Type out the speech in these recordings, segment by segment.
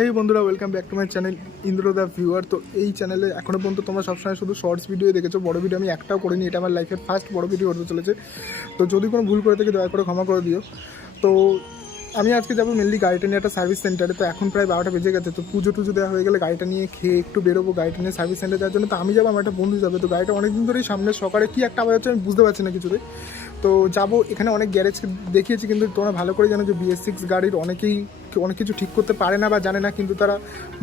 এই বন্ধুরা, welcome back to my channel Indra the viewer. তো এই চ্যানেলে এখনও পর্যন্ত তোমরা সবসময় শুধু শর্টস ভিডিও দেখেছো, বড় ভিডিও আমি একটাও করিনি। এটা আমার লাইফের ফার্স্ট বড় ভিডিও হতে চলেছে। তো যদি কোনো ভুল করে থাকে দয়া করে ক্ষমা করে দিও। তো আমি আজকে যাবো মেনলি গাড়িটা নিয়ে একটা সার্ভিস সেন্টারে। তো এখন প্রায় 12টা বেজে গেছে। তো পুজো টুজো দেওয়া হয়ে গেলে গাড়িটা নিয়ে খেয়ে একটু বেরোবো, গাড়িটা নিয়ে সার্ভিস সেন্টারে যাওয়ার জন্য। তো আমি যাবো, আমার একটা বন্ধু যাবে। তো গাড়িটা অনেকদিন ধরেই সামনে সকালে কী একটা আওয়াজ হচ্ছে, আমি বুঝতে পারছি না কিছুতে। তো যাবো, এখানে অনেক গ্যারেজ দেখিয়েছি, কিন্তু তোমরা ভালো করে জানো যে BS6 গাড়ির অনেকেই অনেক কিছু ঠিক করতে পারে না বা জানে না, কিন্তু তারা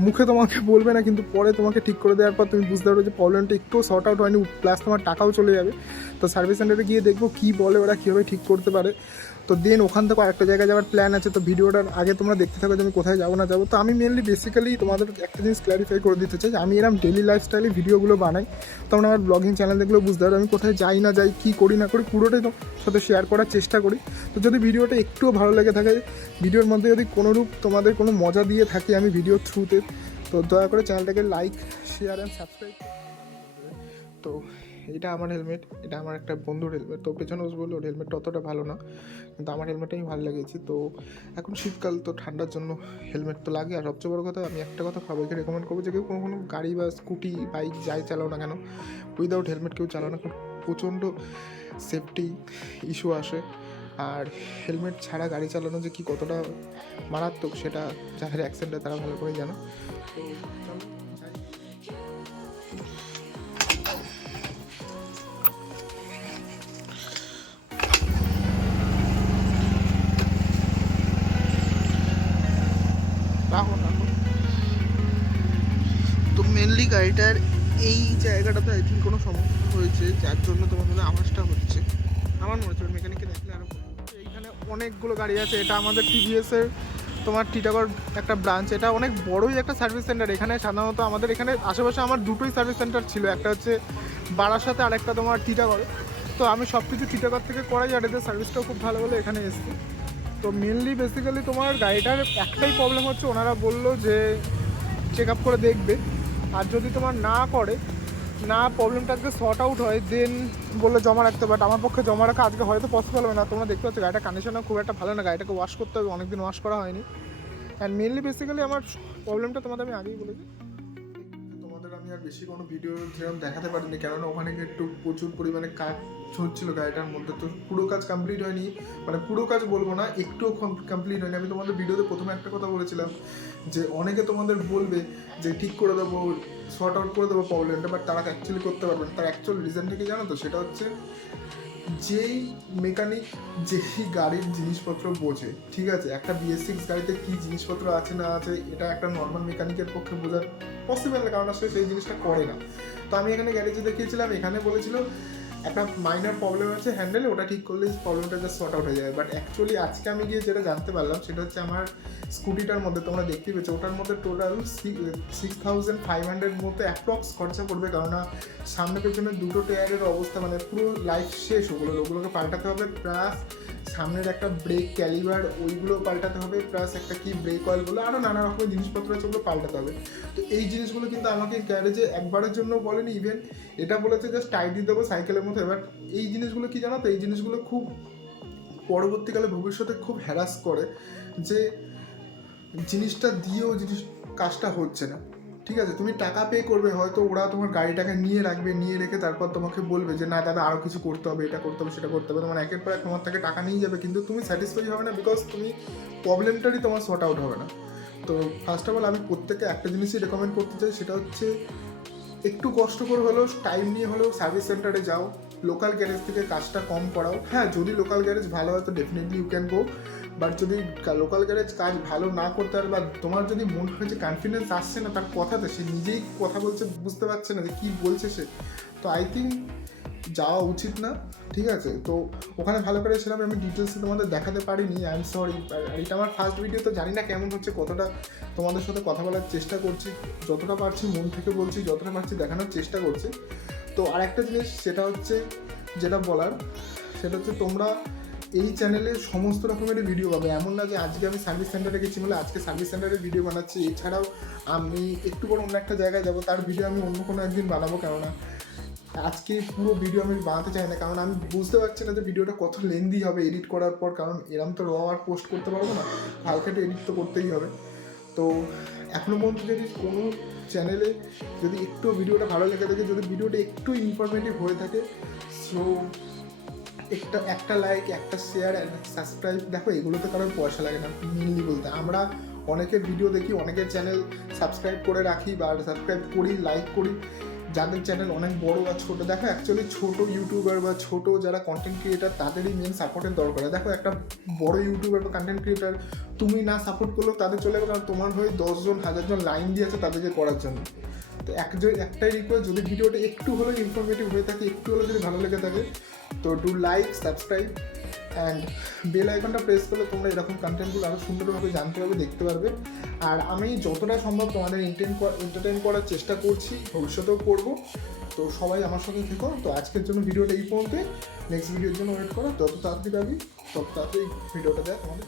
মুখে তোমাকে বলবে না, কিন্তু পরে তোমাকে ঠিক করে দেওয়ার পর তুমি বুঝতে পারো যে প্রবলেমটা একটুও সর্ট আউট হয়নি, প্লাস তোমার টাকাও চলে যাবে। তো সার্ভিস সেন্টারে গিয়ে দেখবো কী বলে ওরা, কীভাবে ঠিক করতে পারে। তো দেন ওখান থেকে আরেকটা জায়গায় যাওয়ার প্ল্যান আছে। তো ভিডিওটার আগে তোমরা দেখতে থাকো যে আমি কোথায় যাবো না যাবো। তো আমি মেনলি বেসিক্যালি তোমাদের একটা জিনিস ক্ল্যারিফাই করে দিতে চাই, আমি এরকম ডেলি লাইফস্টাইলে ভিডিওগুলো বানাই। তোমরা আমার ব্লগিং চ্যানেল দেখলেও বুঝতে পারো আমি কোথায় যাই না যাই, কী করি না করি, পুরোটাই তোমার সাথে শেয়ার করার চেষ্টা করি। তো যদি ভিডিওটা একটুও ভালো লেগে থাকে, ভিডিওর মধ্যে যদি কোনোরূপ তোমাদের কোনো মজা দিয়ে থাকি আমি ভিডিওর থ্রুতে, তো দয়া করে চ্যানেলটাকে লাইক, শেয়ার অ্যান্ড সাবস্ক্রাইব। তো এটা আমার হেলমেট, এটা আমার একটা বন্ধুর হেলমেট। তো পেছনে বললো ওর হেলমেটটা অতটা ভালো না, কিন্তু আমার হেলমেটটাই ভালো লেগেছে। তো এখন শীতকাল, তো ঠান্ডার জন্য হেলমেট তো লাগে। আর সবচেয়ে বড় কথা, আমি একটা কথা সবাইকে রেকমেন্ড করবো যে কেউ কোনো গাড়ি বা স্কুটি বাইক যাই চালাও না কেন, উইদাউট হেলমেট কেউ চালাও না, কারণ প্রচণ্ড সেফটি ইস্যু আসে। আর হেলমেট ছাড়া গাড়ি চালানো যে কি কতটা মারাত্মক, সেটা যাদের অ্যাক্সিডেন্ট হয় তারা ভালো করে জানো। তো চলো যাই। রাখো রাখো। তো মেনলি গাড়িটার এই জায়গাটাতে আই থিঙ্ক কোনো সমস্যা হয়েছে, যার জন্য তোমার মনে আওয়াজটা হচ্ছে। আমার মনে হচ্ছে মেকানিককে দেখলে আরও। এইখানে অনেকগুলো গাড়ি আছে। এটা আমাদের TVS-এর তোমার টিটাগড় একটা ব্রাঞ্চ। এটা অনেক বড়ই একটা সার্ভিস সেন্টার। এখানে সাধারণত আমাদের এখানে আশেপাশে আমার দুটোই সার্ভিস সেন্টার ছিল, একটা হচ্ছে বারাসাতে আর একটা তোমার টিটাগড়ে। তো আমি সব কিছু টিটাগড় থেকে করাই, আর এদের সার্ভিসটাও খুব ভালো বলে এখানে এসেছি। তো মেনলি বেসিক্যালি তোমার গাড়িটার একটাই প্রবলেম হচ্ছে, ওনারা বললো যে চেক আপ করে দেখবে, আর যদি তোমার না প্রবলেমটা আজকে সর্ট আউট হয়, দেন বললে জমা রাখতে। বাট আমার পক্ষে জমা রাখা আজকে হয়তো পসিবল হবে না। তোমরা দেখতে পাচ্ছ গাড়িটা কন্ডিশনও খুব একটা ভালো না, গাড়িটাকে ওয়াশ করতে হবে, অনেকদিন ওয়াশ করা হয়নি। অ্যান্ড মেনলি বেসিক্যালি আমার প্রবলেমটা তোমাদের আমি আগেই বলেছি। তোমাদের আমি আর বেশি কোনো ভিডিও যেরকম দেখাতে পারিনি, কেননা ওখানে একটু প্রচুর পরিমাণে কাজ হচ্ছিলো গাড়িটার মধ্যে। তো পুরো কাজ কমপ্লিট হয়নি, মানে পুরো কাজ বলবো না, একটুও কমপ্লিট হয়নি। আমি তোমাদের ভিডিওতে প্রথমে একটা কথা বলেছিলাম যে অনেকে তোমাদের বলবে যে ঠিক করে দেবো, সর্ট আউট করে দেবো প্রবলেমটা, বাট তারা অ্যাকচুয়ালি করতে পারবে না। তার অ্যাকচুয়াল রিজনটা কি জানো তো? সেটা হচ্ছে যেই মেকানিক যেই গাড়ির জিনিসপত্র বোঝে, ঠিক আছে, একটা BS6 গাড়িতে কী জিনিসপত্র আছে না আছে এটা একটা নর্মাল মেকানিকের পক্ষে বোঝা পসিবল না, কারণ আসলে সেই জিনিসটা করে না। তো আমি এখানে গ্যারেজে দেখিয়েছিলাম, এখানে বলেছিল একটা মাইনর প্রবলেম আছে হ্যান্ডেলে, ওটা ঠিক করলেই প্রবলেমটা জাস্ট সর্ট আউট হয়ে যাবে। বাট অ্যাকচুয়ালি আজকে আমি গিয়ে যেটা জানতে পারলাম সেটা হচ্ছে আমার স্কুটিটার মধ্যে তোমরা দেখতে পেয়েছো, ওটার মধ্যে টোটাল 6500 মতো অ্যাপ্রক্স খরচা পড়বে। কেননা সামনে পেছনে দুটো টায়ারের অবস্থা মানে পুরো লাইফ শেষ। ওগুলোকে পাল্টাতে হবে, প্লাস সামনের একটা ব্রেক ক্যালিভার ওইগুলো পাল্টাতে হবে, প্লাস একটা কি ব্রেক অয়েলগুলো, আরও নানা রকমের জিনিসপত্র আছে, ওগুলো পাল্টাতে হবে। তো এই জিনিসগুলো কিন্তু আমাকে গ্যারেজে একবারের জন্য বলেনি, ইভেন এটা বলেছে জাস্ট টাইট দিয়ে দেবো সাইকেলের মতো। এবার এই জিনিসগুলো কি জানো তো, এই জিনিসগুলো খুব পরবর্তীকালে ভবিষ্যতে খুব হ্যারাস করে, যে জিনিসটা দিয়েও কাজটা হচ্ছে না। ঠিক আছে, তুমি টাকা পে করবে, হয়তো ওরা তোমার গাড়িটাকে নিয়ে রাখবে, নিয়ে রেখে তারপর তোমাকে বলবে যে না দাদা আরও কিছু করতে হবে, এটা করতে হবে, সেটা করতে হবে। তোমার একের পর এক তোমার থেকে টাকা নিয়ে যাবে, কিন্তু তুমি স্যাটিসফাই হবে না, বিকজ তুমি প্রবলেমটারই তোমার সর্ট আউট হবে না। তো ফার্স্ট অফ অল আমি প্রত্যেকে একটা জিনিসই রেকমেন্ড করতে চাই, সেটা হচ্ছে একটু কষ্ট করে হলেও, টাইম নিয়ে হলেও সার্ভিস সেন্টারে যাও, লোকাল গ্যারেজ থেকে কাজটা কম করাও। হ্যাঁ, যদি লোকাল গ্যারেজ ভালো হয় তো definitely you can go. But যদি লোকাল গ্যারেজ কাজ ভালো না করতে পারে, বা তোমার যদি মনে হয় যে কনফিডেন্স আসছে না তার কথাতে, সে নিজেই কথা বলছে, বুঝতে পারছে না যে কী বলছে সে, তো আই থিঙ্ক যাওয়া উচিত না। ঠিক আছে, তো ওখানে ভালো করে ছিলাম, আমি ডিটেলসে তোমাদের দেখাতে পারিনি, আই এম সরি। আর এটা আমার ফার্স্ট ভিডিও, তো জানি না কেমন হচ্ছে, কতটা তোমাদের সাথে কথা বলার চেষ্টা করছি, যতটা পারছি মন থেকে বলছি, যতটা পারছি দেখানোর চেষ্টা করছি। তো আরেকটা জিনিস সেটা হচ্ছে, যেটা বলার সেটা হচ্ছে, তোমরা এই চ্যানেলে সমস্ত রকমেরই ভিডিও পাবে। এমন না যে আজকে আমি সার্ভিস সেন্টারে গেছি বলে আজকে সার্ভিস সেন্টারের ভিডিও বানাচ্ছি, এছাড়াও আমি একটু করে অন্য একটা জায়গায় যাবো, তার ভিডিও আমি অন্য কোনো একদিন বানাবো। কেননা আজকে পুরো ভিডিও আমি বানাতে চাই না, কারণ আমি বুঝতে পারছি না যে ভিডিওটা কত লেন্দি হবে এডিট করার পর, কারণ এরম তো র আর পোস্ট করতে পারবো না, হালকা একটু এডিট তো করতেই হবে। তো তো এখনও পর্যন্ত যদি কোনো চ্যানেলে যদি একটু ভিডিওটা ভালো লেগে থাকে, যদি ভিডিওটা একটু ইনফরমেটিভ হয়ে থাকে, সো একটা লাইক, একটা শেয়ার, সাবস্ক্রাইব, দেখো এগুলোতে কারোর পয়সা লাগে না। মেনলি বলতে আমরা অনেকের ভিডিও দেখি, অনেকের চ্যানেল সাবস্ক্রাইব করে রাখি বা সাবস্ক্রাইব করি, লাইক করি, যাদের চ্যানেল অনেক বড় বা ছোটো। দেখো অ্যাকচুয়ালি ছোটো ইউটিউবার বা ছোটো যারা কন্টেন্ট ক্রিয়েটার তাদেরই মেন সাপোর্টের দরকার। দেখো একটা বড় ইউটিউবার বা কন্টেন্ট ক্রিয়েটার তুমি না সাপোর্ট করলেও তাদের চলে যাবে, কারণ তোমার হয়ে 10 জন 1000 জন লাইন দিয়েছে তাদেরকে করার জন্য। তো একটাই রিকোয়েস্ট, যদি ভিডিওটা একটু হলেও ইনফরমেটিভ হয়ে থাকে, একটু হলেও যদি ভালো লেগে থাকে, তো do like, subscribe and bell আইকনটা প্রেস করলে তোমরা এরকম কন্টেন্টগুলো আরও সুন্দরভাবে জানতে পারবে, দেখতে পারবে। আর আমি যতটা সম্ভব তোমাদের এন্টারটেইন করার চেষ্টা করছি, ভবিষ্যতেও করবো। তো সবাই আমার সঙ্গে থেকো। তো আজকের জন্য ভিডিওটা এই পর্যন্ত। নেক্সট ভিডিওর জন্য ওয়েট করো, যত তাড়াতাড়ি পাবি তত তাড়াতাড়ি ভিডিওটা দেয় তোমাদের।